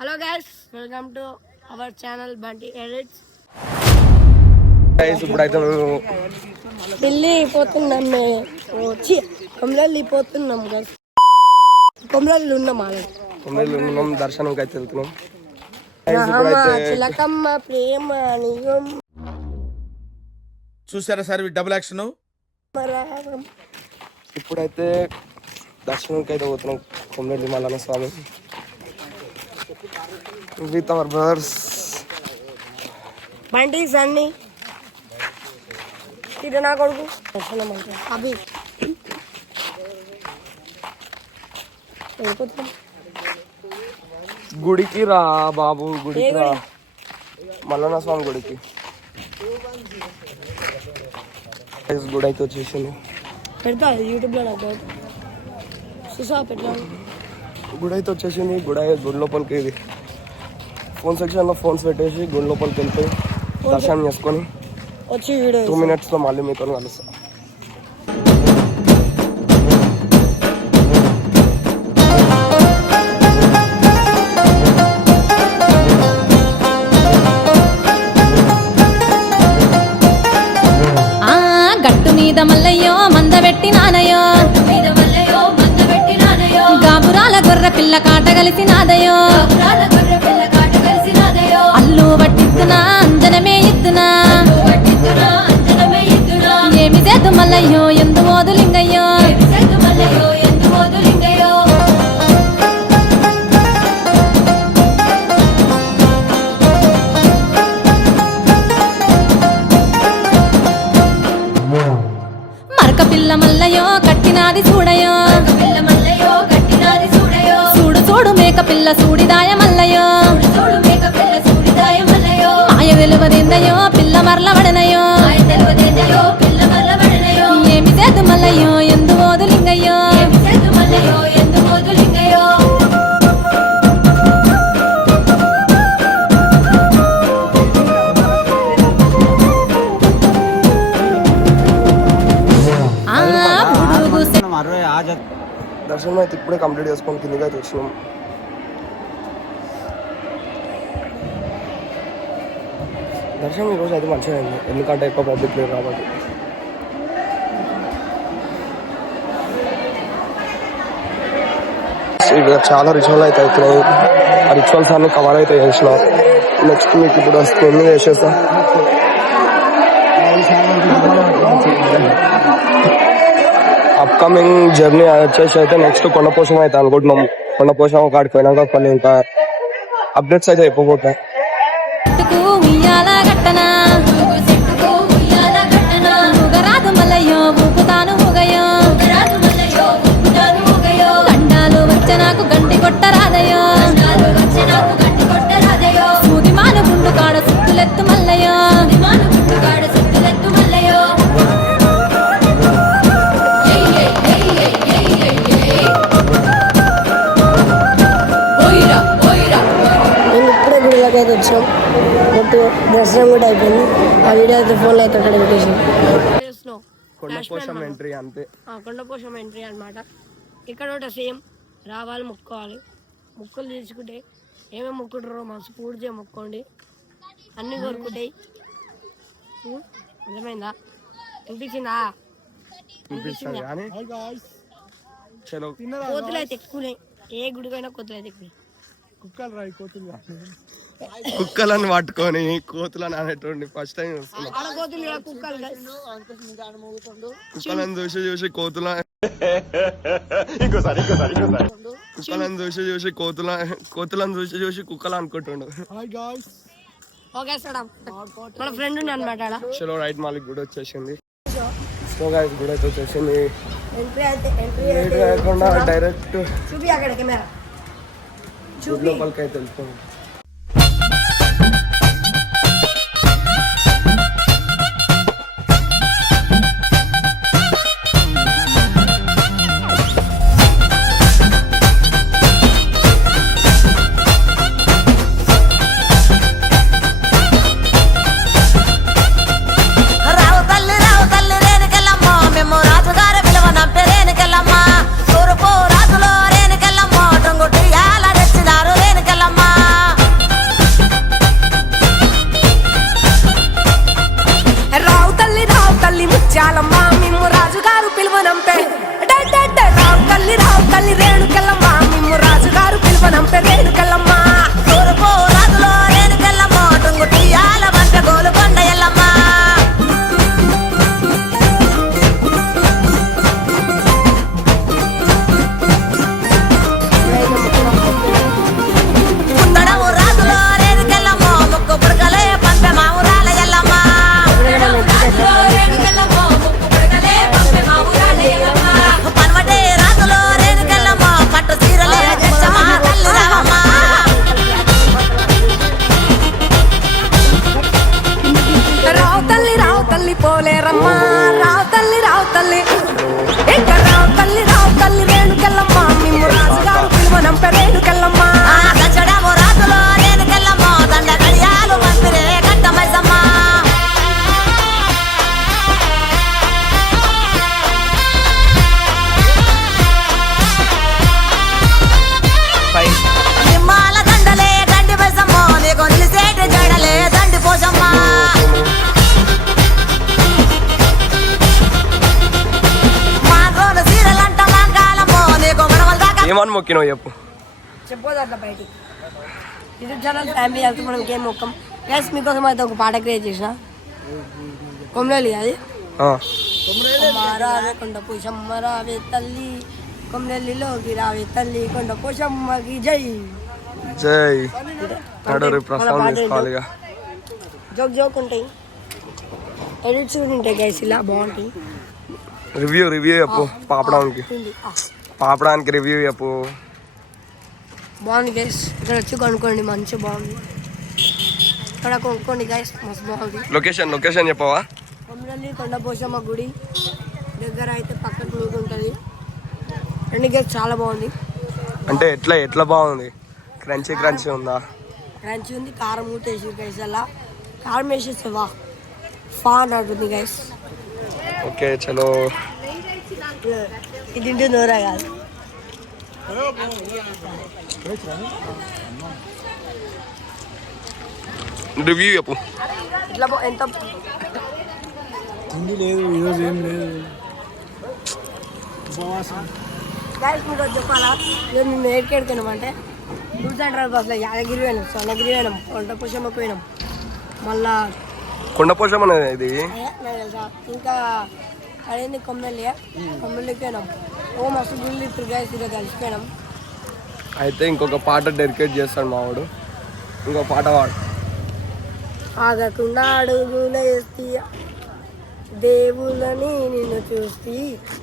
Hello guys, welcome to our channel Bunty edits. ఇప్పుడైతే ఢిల్లీ పోతున్నాం, కొమరల్లి పోతున్నాం గైస్. కొమరల్లి ఉన్నాం, ఉన్నాం, దర్శనంకి అయితే వెళ్తున్నాం. చిలకమ్మ ప్రేమ నియమం చూసారా సార్ డబుల్ యాక్షన్. ఇప్పుడైతే దర్శనంకి అయితే పోతున్నాం కొమరల్లి మల్లన్న స్వామి విత్ అవర్ బ్రదర్స్ బంటి సన్ని ఇది నా కొడుకు అభి. గుడికి రా బాబు, గుడికి రా, మల్లన్న స్వామి గుడికి. గుడి అయితే వచ్చేసింది, పెడతా యూట్యూబ్లో నాకు చూసా పెట్టాను. గుడి అయితే వచ్చేసింది. గుడి లోపలికి ఇది ఫోన్ సెక్షన్లో ఫోన్స్ పెట్టేసి గుడి లోపలికి వెళ్ళిపోయి దర్శనం చేసుకొని వచ్చి వీడియో 2 minutes లో మళ్ళీ మీతో కలుస్తా. గట్టు మీద మల్లయ్యో మందబెట్టి నానయో, గాబురాల గొర్రె పిల్ల కాట కలిసి నాదయో, అల్లు పట్టిద్దునా అంజనమే ఇద్దునా, ఏమి చేద్దు మల్లయ్యో ఎందు మోదులింగయ్యో, మరక పిల్ల మల్లయ్యో కట్టినాది చూడయో, చూడు చూడు మేక పిల్ల సూడిదాయ మల్లయ్యో, మాయ వెలువదేందయో పిల్ల మరలబడనయో, ఏమి చేద్దు మల్లయ్యో ఎందు మోదులింగయ్యో, దర్శనం అయితే ఇప్పుడే కంప్లీట్ చేసుకొని కిందకి అయితే వచ్చినాం. దర్శనం ఈరోజు అయితే మంచిగా అయింది, ఎందుకంటే ఎక్కువ పబ్లిక్ లేదు కాబట్టి. ఇక్కడ చాలా రిచువల్ అయితే అవుతున్నాయి. ఆ రిచువల్స్ అన్ని కవర్ అయితే చేసిన. నెక్స్ట్ మీకు ఇప్పుడు స్పెండ్ చేసేస్తా. అప్కమింగ్ జర్నీ వచ్చేసి అయితే నెక్స్ట్ కొండపోషం అయితే అనుకుంటున్నాం. కొండపోషం కాడికి పోయినాక కొన్ని ఇంకా అప్డేట్స్ అయితే అయిపోతాయి. గండాలు వచ్చే నాకు గంటి కొట్టరాదయో, సూది మాన గుండు కాడ సుత్తులెత్తు మల్లయో, అయితే వచ్చాం. మొత్తం దర్శనం కూడా అయిపోయింది. ఆ వీడియో అయితే ఫోన్లో అయితే అక్కడ పెట్టేసాం. కొండపోషం ఎంట్రీ అంతే, కొండపోషం ఎంట్రీ అనమాట. ఇక్కడ ఒకటి సేమ్ రావాలి, మొక్కోవాలి. మొక్కులు తీసుకుంటే ఏమేమి మొక్కుంటారో మనసు పూర్తిగా మొక్కోండి, అన్ని కోరుకుంటాయి. అర్థమైందా? వినిపించిందా? కోతులు అయితే ఎక్కువనే, ఏ గుడికైనా కోతులు అయితే ఎక్కువ. కుక్కలను పట్టుకొని కోతులను అనేటువంటి ఫస్ట్ టైం వస్తున్నాం. కుక్కలను చూసి కోతులను చూసి కోతులను చూసి కుక్కలు అనుకుంటుండు. మన ఫ్రెండ్ అనమాట. చలో రైట్, మళ్ళీ గుడి వచ్చేసింది. సో గైస్ గుడి అయితే వచ్చేసింది. డైరెక్ట్ చూపి అక్కడ కెమెరా లోపలికి అయితే వెళ్తాం. రావు తల్లి రేణుకెళ్ళమ్మ, మేము రాజుగారి విలువ నంపే రేణుకెళ్ళమ్మ, తూర్పు రాజులో రేణుకెళ్ళమ్మ, టొంగుటి యాల తెచ్చినారు మొక్కినావు చెప్పు. చెప్పదు అట్లా బయటికి. యూట్యూబ్ ఛానల్ ఫ్యామిలీ వెళ్తే మనం ఏం మొక్కం. గైస్ మీకోసం అయితే ఒక పాట క్రియేట్ చేసిన కొమ్రేలి అది. రావే కొండ పోషమ్మ రావే తల్లి, కొమ్రెల్లిలోకి రావే తల్లి, కొండ పోషమ్మకి జై జై. జోక్ జోక్ ఉంటాయి, ఎడిట్స్ కూడా ఉంటాయి గైస్, ఇలా బాగుంటాయి. రివ్యూ చెప్పు పాపడానికి రివ్యూ చెప్పు. బాగుంది గైస్, ఇక్కడ వచ్చి కొనుక్కోండి, మంచిగా బాగుంది. ఇక్కడ కొనుక్కోండి గైస్, మస్తు బాగుంది. లొకేషన్ చెప్పవా? కొమ్రెల్లి కొండ పోషమ్మ గుడి దగ్గర అయితే పక్కన మీకు ఉంటుంది. రెండు గైస్ చాలా బాగుంది. అంటే ఎట్లా బాగుంది? క్రంచీ ఉందా? క్రంచీ ఉంది, కారం కూడా వేసి గైస్, అలా కారం వేసేస్తే ఫా అని ఉంటుంది గైస్. ఓకే చలో. ఇది తింటూ నోరా కాదు. రివ్యూ చెప్పు. ఇట్లా ఎంత తిండి లేదు ఈరోజు, ఏం లేదు. గైస్ మీకు చెప్పాలా, మేము ఏడుకెడుకున్నామంటే టూర్స్ అండ్ ట్రావెల్స్ బస్లో యాదగిరి పోయినాం, స్వర్ణగిరి పోయినాం, కొండ పోషమ్మకు పోయినాం, మళ్ళా కొండ పోషమ్మ ఇది ఇంకా అదేంది కొమ్మెల్లికి పోయినాం. ఓ మస్తు గుళ్ళు ఇప్పుడు గైస్ ఇక కలిసిపోయినాం. అయితే ఇంకొక పాట డెడికేట్ చేస్తాడు మావాడు, ఇంకో పాట వాడు. ఆగకుండా అడుగులేస్తి దేవులని నిన్ను చూసి,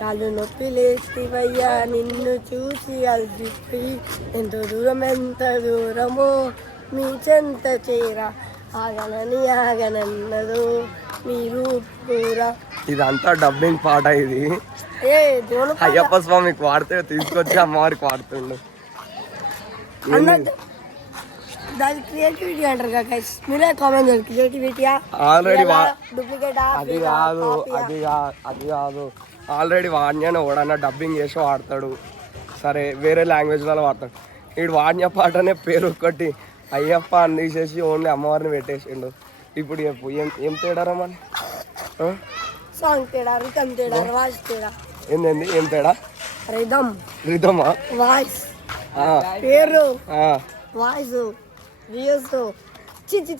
కాళ్ళు నొప్పి లేస్తివయ్యా నిన్ను చూసి అల్పిప్పి, ఎంత దూరమో మీ చెంత చేర, ఆగనన్నదో మీరు పూరా. ఇదంతా డబ్బింగ్ పాట ఇది. అయ్యప్ప స్వామికి వాడితే తీసుకొచ్చి అమ్మవారికి వాడుతుండు. దాని క్రియేటివిటీ అంటారు కదా గైస్, మీరే కామెంట్ చేయండి. క్రియేటివిటీయా ఆల్రెడీ డూప్లికేటా? అది కాదు ఆల్రెడీ వాడిని ఓడన్నా డబ్బింగ్ చేసి వాడతాడు. సరే వేరే లాంగ్వేజ్లలో వాడతాడు. వీడు వాడిన పాటనే పేరు ఒక్కటి అయ్యప్ప అని తీసేసి ఓన్లీ అమ్మవారిని పెట్టేసిండు. ఇప్పుడు చెప్పు ఏం తేడా రమ్మని? సాంగ్ తేడా, రిథమ్ తేడా, వాయిస్ తేడా. ఏంది ఏం తేడా? రిథమా, వాయిస్, పేరు, వాయిస్, వ్యూస్, ఇది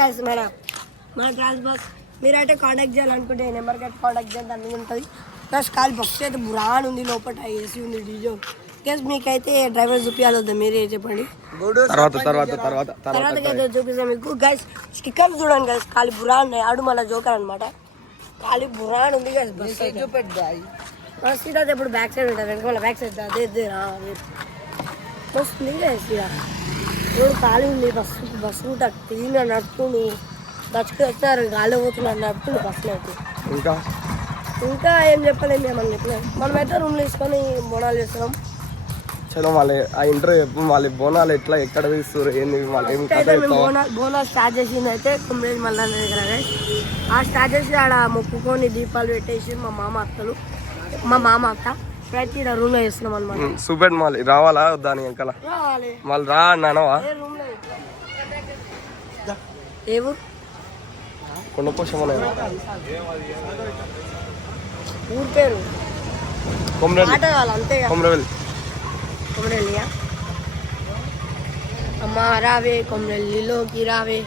గైస్ మన ట్రాన్స్ బస్. మీరైతే కాంటాక్ట్ చేయాలనుకుంటే ఈ నెంబర్కి అయితే కాంటాక్ట్ చేయండి, అన్నీ ఉంటుంది. ప్లస్ కాల్ బస్ అయితే బ్రాండ్ ఉంది, లోపల ఏసీ ఉంది, డీజే. గైస్ మీకైతే డ్రైవర్ చూపించాలి వద్దా మీరే చెప్పండి. తర్వాత అయితే చూపిస్తాం మీకు గైస్. స్టిక్కర్స్ చూడండి గైస్, ఖాళీ బురాన్ ఆడు మళ్ళీ జోకర్ అనమాట. ఖాళీ బురాన్ ఉంది గైస్. బస్ సీట్ అయితే ఇప్పుడు బ్యాక్ సైడ్ ఉంటుంది, వెనక బ్యాక్ సైడ్ అదే వస్తుంది గైస్. రోడ్ ఖాళీ ఉంది, బస్సు కూడా క్లీన్గా నడుపుతుంది. బస్సుకి వస్తారు, గాలి పోతున్నారు, నడుపుతుంది బస్సులో అయితే. ఇంకా ఏం చెప్పలేము, ఏమని చెప్పలేదు. మనమైతే రూమ్లో తీసుకొని బోనాలు చేస్తున్నాం. చలో మళ్ళీ ఆ ఇంటర్వ్యూ చెప్పు. మళ్ళీ బోనాలు ఎట్లా ఎక్కడ తీస్తారు ఏంది? బోనాలు స్టార్ట్ చేసింది అయితే కొమ్రేజ్ మళ్ళా దగ్గర. ఆ స్టార్ట్ చేసి ఆడ మొక్కుకొని దీపాలు పెట్టేసి మా మామ అత్త ప్రతి రూమ్ లో చేస్తున్నాం అనమాట. సూపర్ మళ్ళీ రావాలా దాని వెనకాల మళ్ళీ రా అన్నావా? ఏ ఊరు? కొండ పోషమ్మ ఊరు పేరు అంతే. కొమ్రెల్లియా? అమ్మ రావే కొమ్రెల్లిలోకి రావే,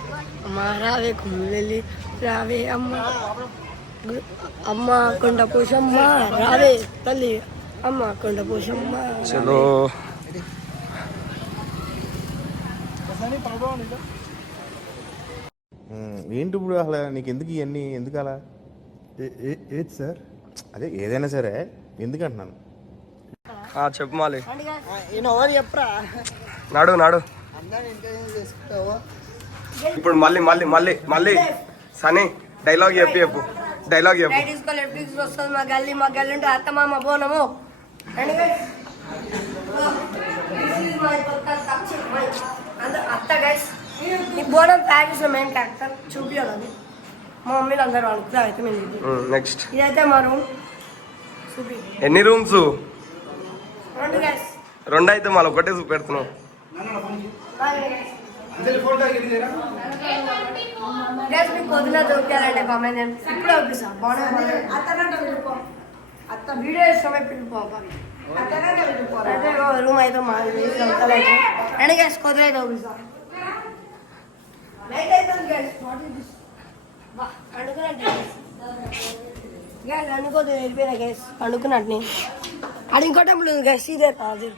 అమ్మ రావే కొమ్రెల్లి రావే, అమ్మ కొండ పోషమ్మ రావే తల్లి, అమ్మ కొండ పోషమ్మ. చలో ఏంటి ఇప్పుడు అసలు నీకు ఎందుకు ఇవన్నీ ఎందుకు అలా? ఏది సార్? అదే ఏదైనా సరే ఎందుకు అంటున్నాను. చెప్పు మాలి. చెప్పరా నాడు ఇప్పుడు మళ్ళీ సనీ డైలాగ్ చెప్పు. వస్తుంది మా గల్లి ఉంటే అత్త మామ బోనము. అత్త గైస్ ఈ బోనం తయారు చేసిన మెయిన్ క్యారెక్టర్ చూపించాలని మా మమ్మీలు అందరూ అనుకుంటారు. అయితే మేము నెక్స్ట్ ఇదైతే మా రూమ్. ఎన్ని రూమ్స్? 2 గైస్. 2 అయితే మళ్ళీ ఒకటే చూపెడుతున్నావు. గైస్ మీకు పొద్దున దొరికారంటే కామెంట్ చేయండి. ఇప్పుడు పంపిస్తా. అత్త వీడియో ఇష్టమై పిలుపు అయితే రూమ్ అయితే మాది అండ్ గ్యాస్ కొద్దిగా అయితే లైట్ అవుతుంది గ్యాస్ అనుకున్నట్టు గ్యాస్ అనుకోదు వెళ్ళిపోయినా గ్యాస్ అనుకున్నట్టు అది ఇంకో టైంలో ఉంది గ్యాస్ ఇదే అది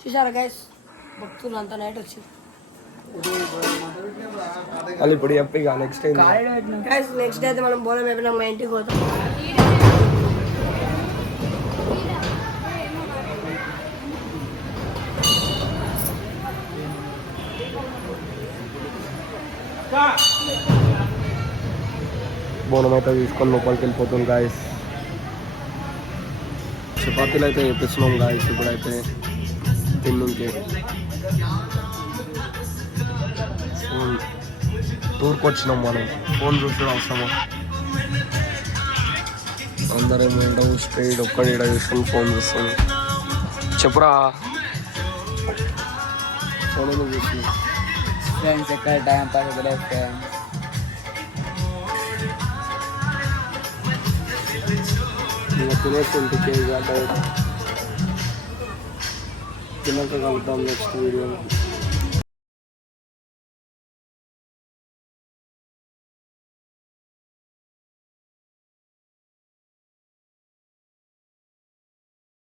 చూసారా గ్యాస్ భక్తులు అంతా నైట్ వచ్చింది వాళ్ళు ఇప్పుడు చెప్పి ఇక next time gas next day అయితే మనం బోలం అయిపోయినా మా ఇంటికి పోతాం బోనం అయితే తీసుకొని లోపలికి వెళ్ళిపోతుంది గాయస్ చపాతీలు అయితే వేపిస్తున్నాం గాయస్ ఇప్పుడైతే తిన్నింకే టూర్కి వచ్చినాం మనం ఫోన్ చూసిన అవసరమా అందరం ఉండవు స్ట్రైట్ ఒక్కడి చూసుకొని ఫోన్ చూస్తాం చెప్పురా ఫోన్ ఎందుకు చూసి ఫ్రెండ్స్ ఎక్కడ టైం పాస్ ఫ్రెండ్స్ ఇంకా తినేస్తుంటే కేక్ తిన్నాక కలుద్దాం నెక్స్ట్ వీడియో